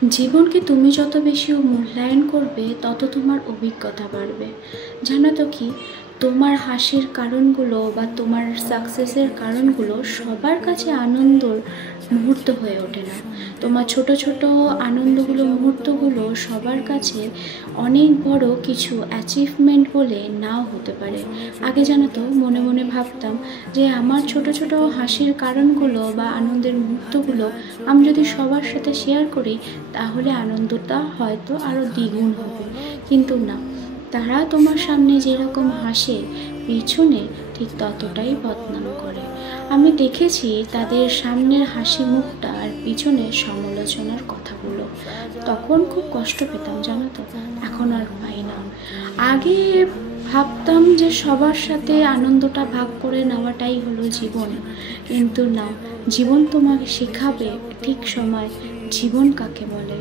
জীবনকে তুমি যত বেশি মূল্যায়ন করবে তত তোমার অভিজ্ঞতা বাড়বে। জানো তো কি, তোমার হাসির কারণগুলো বা তোমার সাকসেসের কারণগুলো সবার কাছে আনন্দর মুহূর্ত হয়ে ওঠে না। তোমার ছোট ছোট আনন্দগুলো, মুহূর্তগুলো সবার কাছে অনেক বড় কিছু অ্যাচিভমেন্ট বলে নাও হতে পারে। আগে জানো তো মনে মনে ভাবতাম যে আমার ছোট ছোট হাসির কারণগুলো বা আনন্দের মুহূর্তগুলো আমি যদি সবার সাথে শেয়ার করি তাহলে আনন্দটা হয়তো আরও দ্বিগুণ হবে। কিন্তু না, তারা তোমার সামনে যেরকম হাসে পিছনে ঠিক ততটাই বদনাম করে। আমি দেখেছি তাদের সামনের হাসি মুখটা আর পিছনে সমালোচনার কথাগুলো। তখন খুব কষ্ট পেতাম জানো তো, এখন আর পাই না। আগে ভাবতাম যে সবার সাথে আনন্দটা ভাগ করে নেওয়াটাই হলো জীবন, কিন্তু না, জীবন তোমাকে শেখাবে ঠিক সময় জীবন কাকে বলে।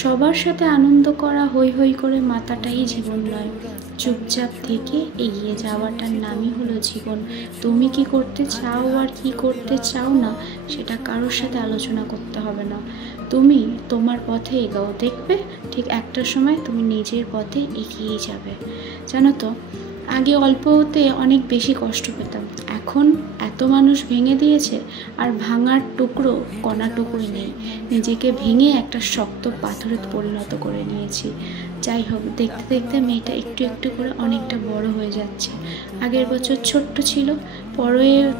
সবার সাথে আনন্দ করা, হই হই করে মাতাটাই জীবন নয়। চুপচাপ থেকে এগিয়ে যাওয়াটার নামই হলো জীবন। তুমি কি করতে চাও আর কি করতে চাও না সেটা কারোর সাথে আলোচনা করতে হবে না। তুমি তোমার পথে এগোও, দেখবে ঠিক একটা সময় তুমি নিজের পথে এগিয়ে যাবে। জানো তো, আগে অল্পতে অনেক বেশি কষ্ট পেতাম, এখন এত মানুষ ভেঙে দিয়েছে আর ভাঙার টুকরো কণাটুকুই নেই। নিজেকে ভেঙে একটা শক্ত পাথরে পরিণত করে নিয়েছি। যাই হোক, দেখতে দেখতে মেয়েটা একটু একটু করে অনেকটা বড় হয়ে যাচ্ছে। আগের বছর ছোট্ট ছিল,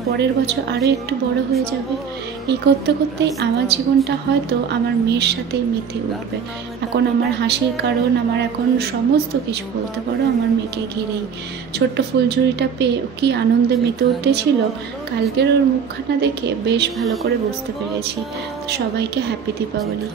পরের বছর আরও একটু বড় হয়ে যাবে। এই করতে করতেই আমার জীবনটা হয়তো আমার মেয়ের সাথেই মেতে উঠবে। এখন আমার হাসির কারণ, আমার এখন সমস্ত কিছু বলতে পারো আমার মেয়েকে ঘিরেই। ছোট্ট ফুলঝুরিটা পেয়ে কি আনন্দে মেতে উঠেছিল, কালকের ওর মুখখানা দেখে বেশ ভালো করে বুঝতে পেরেছি। তো সবাইকে হ্যাপি দীপাবলি।